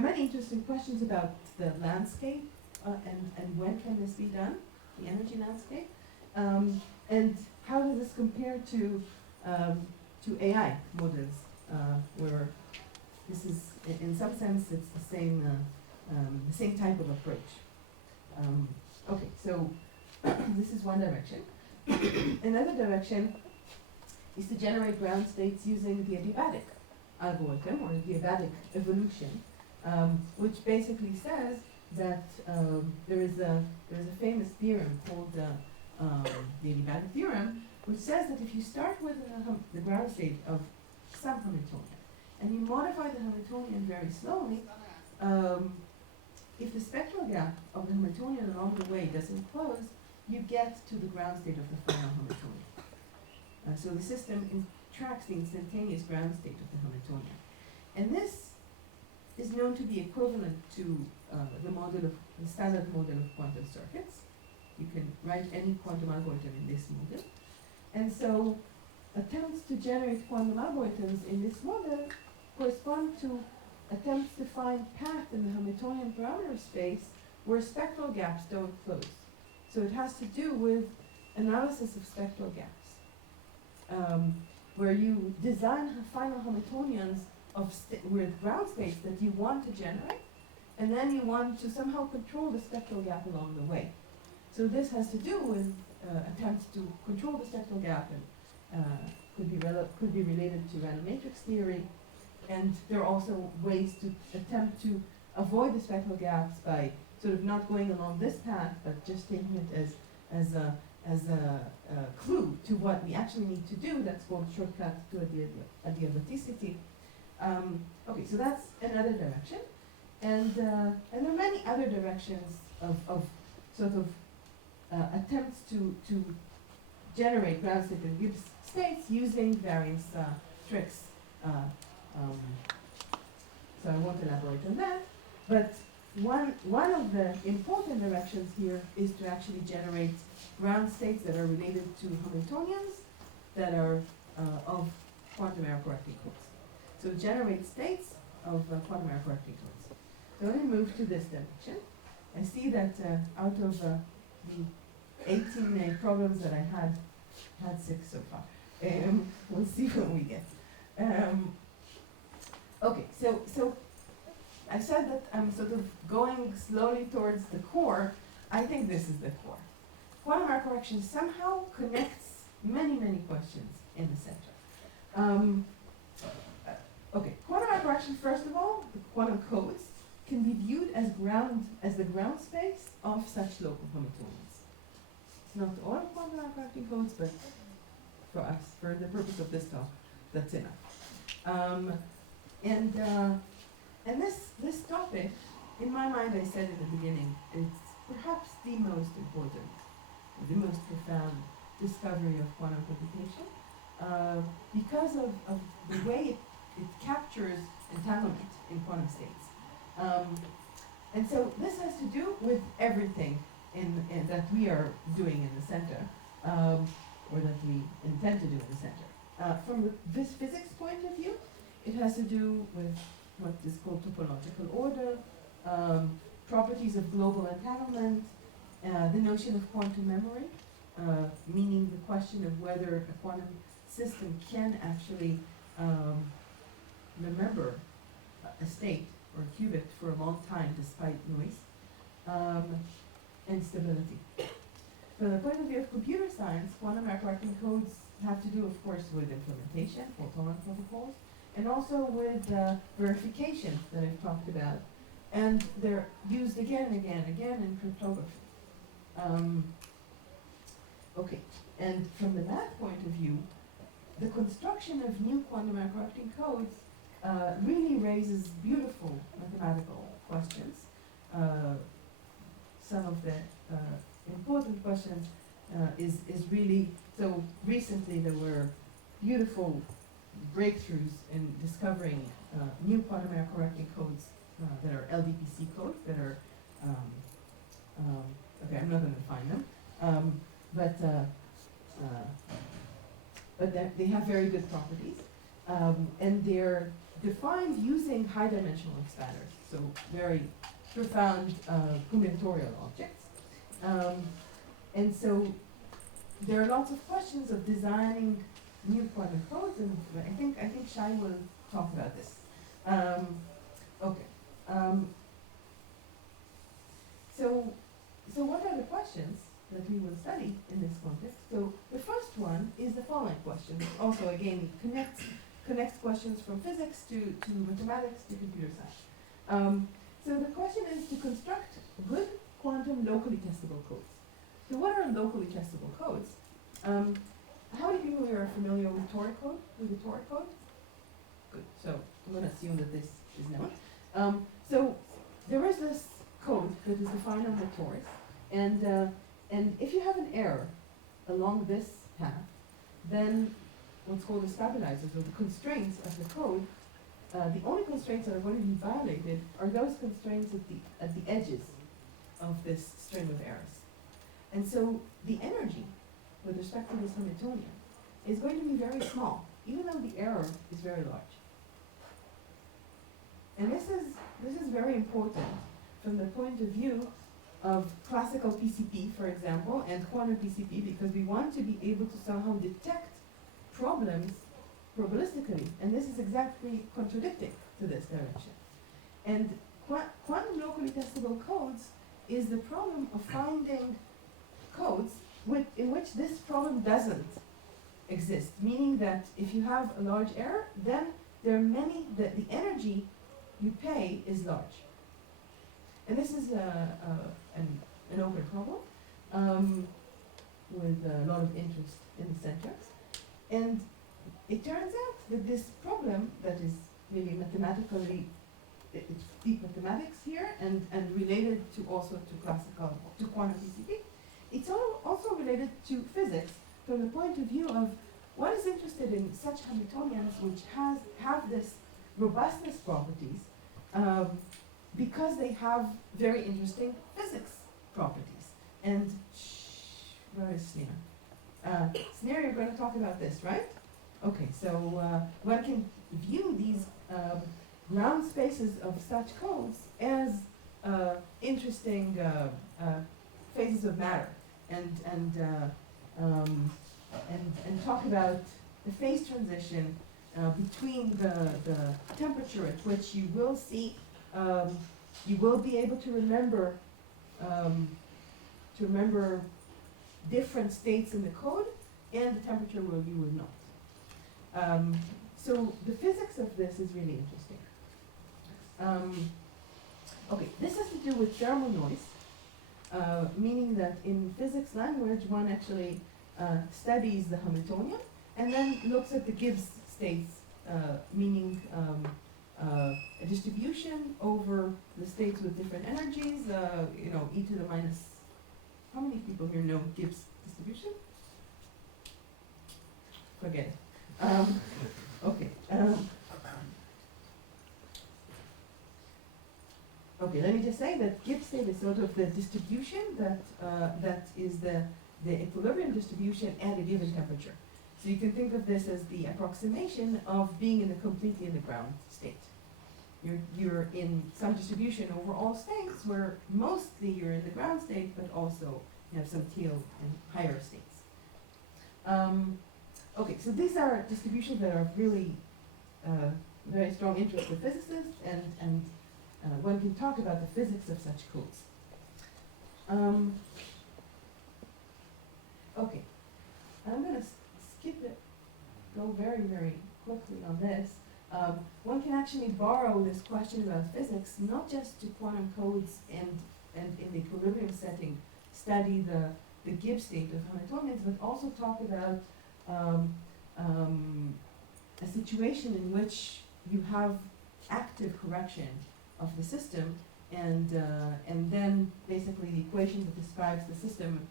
many interesting questions about the landscape and when can this be done, the energy landscape, and how does this compare to AI models, where this is, in some sense, it's the same type of approach. Okay, so this is one direction. Another direction is to generate ground states using the adiabatic algorithm, or the adiabatic evolution, which basically says that there is a famous theorem called the adiabatic theorem, which says that if you start with the ground state of some Hamiltonian and you modify the Hamiltonian very slowly, if the spectral gap of the Hamiltonian along the way doesn't close, you get to the ground state of the final Hamiltonian. So the system tracks the instantaneous ground state of the Hamiltonian. And this is known to be equivalent to the standard model of quantum circuits. You can write any quantum algorithm in this model. And so attempts to generate quantum algorithms in this model correspond to attempts to find paths in the Hamiltonian parameter space where spectral gaps don't close. So it has to do with analysis of spectral gaps, where you design final Hamiltonians with ground states that you want to generate, and then you want to somehow control the spectral gap along the way. So this has to do with attempts to control the spectral gap, and could be related to random matrix theory, and there are also ways to attempt to avoid the spectral gaps by sort of not going along this path, but just taking it as a clue to what we actually need to do. That's called shortcut to adiabaticity. Okay, so that's another direction. And there are many other directions of sort of attempts to generate ground state and Gibbs states using various tricks. So I won't elaborate on that. But one of the important directions here is to actually generate ground states that are related to Hamiltonians that are of quantum error correcting codes. So generate states of quantum error correcting codes. So let me move to this direction. I see that out of the 18 problems that I had 6 so far. We'll see what we get. Okay, so I said that I'm sort of going slowly towards the core. I think this is the core. Quantum error correction somehow connects many, many questions in the center. Okay, quantum error correction, first of all, the quantum codes can be viewed as the ground space of such local Hamiltonians. It's not all of quantum error correcting codes, but for us, for the purpose of this talk, that's enough. And this topic, in my mind, I said in the beginning, it's perhaps the most important, the most profound discovery of quantum computation, because of the way it captures entanglement in quantum states. And so this has to do with everything that we are doing in the center, or that we intend to do in the center. From this physics point of view, it has to do with what is called topological order, properties of global entanglement, the notion of quantum memory, meaning the question of whether a quantum system can actually remember a state or a qubit for a long time despite noise, and stability. From the point of view of computer science, quantum error correcting codes have to do, of course, with implementation, fault-tolerant protocols, and also with verification that I've talked about. And they're used again and again and again in cryptography. Okay, and from the math point of view, the construction of new quantum error correcting codes really raises beautiful mathematical questions. Some of the important questions is really, so recently there were beautiful breakthroughs in discovering new quantum error correcting codes that are LDPC codes that are, okay, I'm not going to find them, but they have very good properties, and they're defined using high dimensional expanders, so very profound combinatorial objects. And so there are lots of questions of designing new quantum codes, and I think Shai will talk about this. Okay. So what are the questions that we will study in this context? So the first one is the following question. Also, again, connects questions from physics to mathematics to computer science. So the question is to construct good quantum locally testable codes. So what are locally testable codes? How many people here are familiar with Toric code? With the Toric code? Good. So I'm going to assume that this is known. So there is this code that is defined on the torus, and if you have an error along this path, then what's called the stabilizers, or the constraints of the code, the only constraints that are going to be violated are those constraints at the edges of this string of errors. And so the energy with respect to this Hamiltonian is going to be very small, even though the error is very large. And this is very important from the point of view of classical PCP, for example, and quantum PCP, because we want to be able to somehow detect problems probabilistically, and this is exactly contradicting to this direction. And quantum locally testable codes is the problem of finding codes in which this problem doesn't exist, meaning that if you have a large error, then there are many, the energy you pay is large. And this is an open problem with a lot of interest in the center. And it turns out that this problem that is really mathematically, it's deep mathematics here and related to also to quantum TCP, it's also related to physics from the point of view of one is interested in such Hamiltonians which have this robustness properties because they have very interesting physics properties. And where is Snare? Snare, you're going to talk about this, right? Okay, so one can view these ground spaces of such codes as interesting phases of matter, and talk about the phase transition between the temperature at which you will see, you will be able to remember different states in the code, and the temperature where you will not. So the physics of this is really interesting. Okay, this has to do with thermal noise, meaning that in physics language one actually studies the Hamiltonian and then looks at the Gibbs states, meaning a distribution over the states with different energies, e to the minus. How many people here know Gibbs distribution? Forget it. Okay. Okay, let me just say that Gibbs state is sort of the distribution that is the equilibrium distribution at a given temperature. So you can think of this as the approximation of being completely in the ground state. You're in some distribution over all states where mostly you're in the ground state, but also you have some teal and higher states. Okay, so these are distributions that are of really very strong interest to physicists, and one can talk about the physics of such codes. Okay, I'm going to skip it, go very, very quickly on this. One can actually borrow this question about physics, not just to quantum codes and in the equilibrium setting, study the Gibbs state of Hamiltonians, but also talk about a situation in which you have active correction of the system, and then basically the equation that describes the system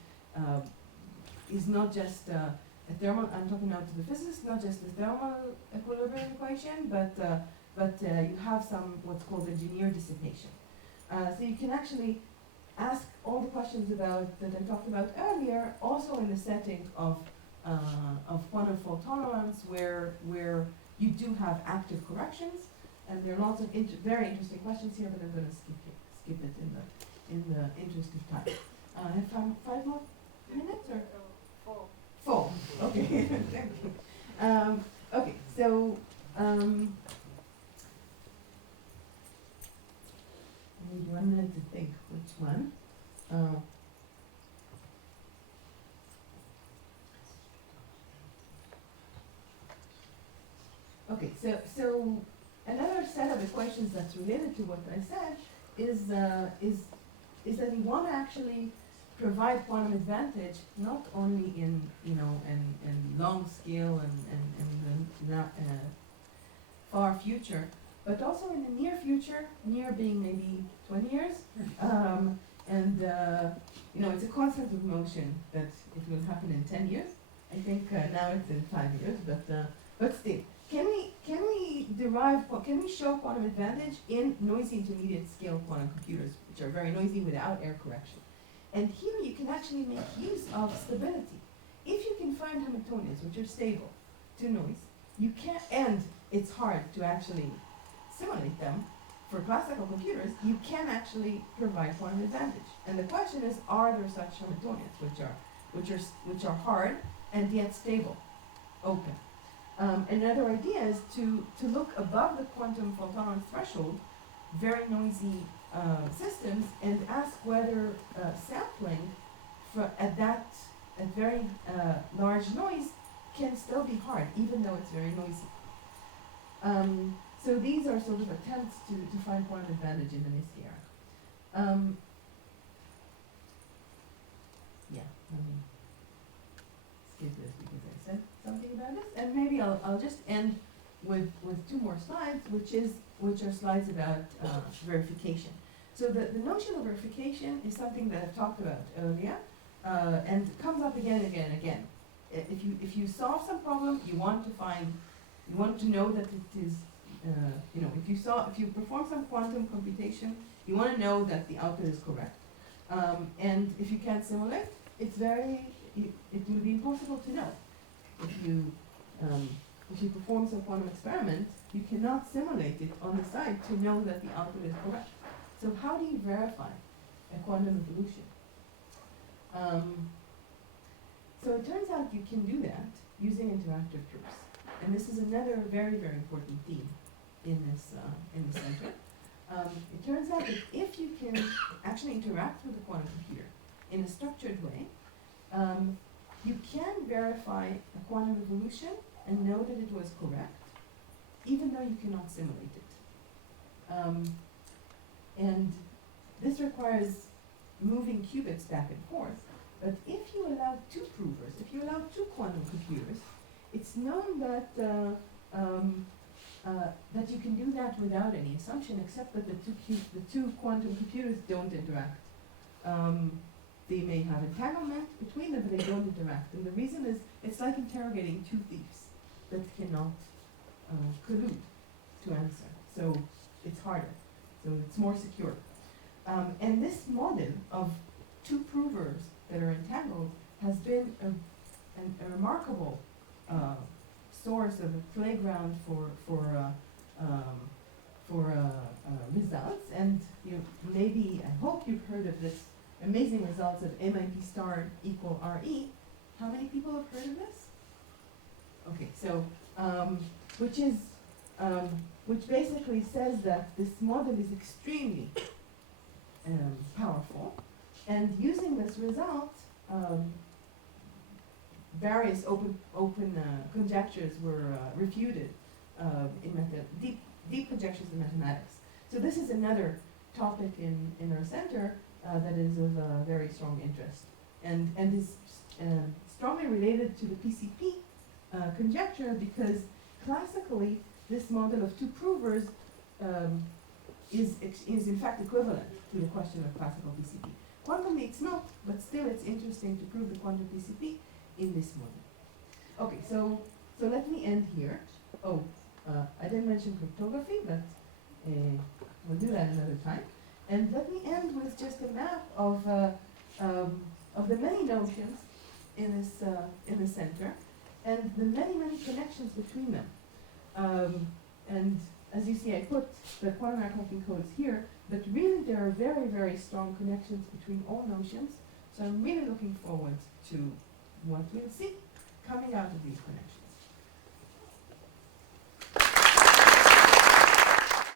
is not just a thermal. I'm talking now to the physicist, not just the thermal equilibrium equation, but you have some what's called engineer dissipation. So you can actually ask all the questions about that I talked about earlier, also in the setting of quantum fault tolerance, where you do have active corrections, and there are lots of very interesting questions here, but I'm going to skip it in the interest of time. I have 5 more minutes or 4. 4. Okay, thank you. Okay, so I need 1 minute to think which one. Okay, so another set of equations that's related to what I said is that we want to actually provide quantum advantage not only in long scale and the far future, but also in the near future, near being maybe 20 years. It's a constant of motion that it will happen in 10 years. I think now it's in 5 years, but still. Can we show quantum advantage in noisy intermediate scale quantum computers, which are very noisy without error correction? And here you can actually make use of stability. If you can find Hamiltonians which are stable to noise, you can, and it's hard to actually simulate them for classical computers, you can actually provide quantum advantage. And the question is, are there such Hamiltonians which are hard and yet stable, open? Another idea is to look above the quantum fault tolerance threshold, very noisy systems, and ask whether sampling at very large noise can still be hard, even though it's very noisy. So these are sort of attempts to find quantum advantage in the NIST era. Yeah, let me skip this because I said something about this, and maybe I'll just end with two more slides, which are slides about verification. So the notion of verification is something that I've talked about earlier, and comes up again and again and again. If you solve some problem, you want to know that it is, if you perform some quantum computation, you want to know that the output is correct. And if you can't simulate, it will be impossible to know. If you perform some quantum experiment, you cannot simulate it on the side to know that the output is correct. So how do you verify a quantum evolution? So it turns out you can do that using interactive proofs. And this is another very, very important theme in this center. It turns out that if you can actually interact with a quantum computer in a structured way, you can verify a quantum evolution and know that it was correct, even though you cannot simulate it. And this requires moving qubits back and forth. But if you allow two provers, if you allow two quantum computers, it's known that that you can do that without any assumption, except that the two quantum computers don't interact. They may have entanglement between them, but they don't interact. And the reason is, it's like interrogating two thieves that cannot collude to answer. So it's harder. So it's more secure. And this model of two provers that are entangled has been a remarkable source of a playground for results. And maybe, I hope you've heard of this amazing results of MIP star equal RE. How many people have heard of this? Okay, so which basically says that this model is extremely powerful, and using this result, various open conjectures were refuted in deep conjectures in mathematics. So this is another topic in our center that is of very strong interest, and is strongly related to the PCP conjecture, because classically this model of two provers is in fact equivalent to the question of classical PCP. Quantumly it's not, but still it's interesting to prove the quantum PCP in this model. Okay, so let me end here. I didn't mention cryptography, but we'll do that another time. And let me end with just a map of the many notions in this center, and the many connections between them. And as you see, I put the quantum arithmetic codes here, but really there are very, very strong connections between all notions. So I'm really looking forward to what we'll see coming out of these connections.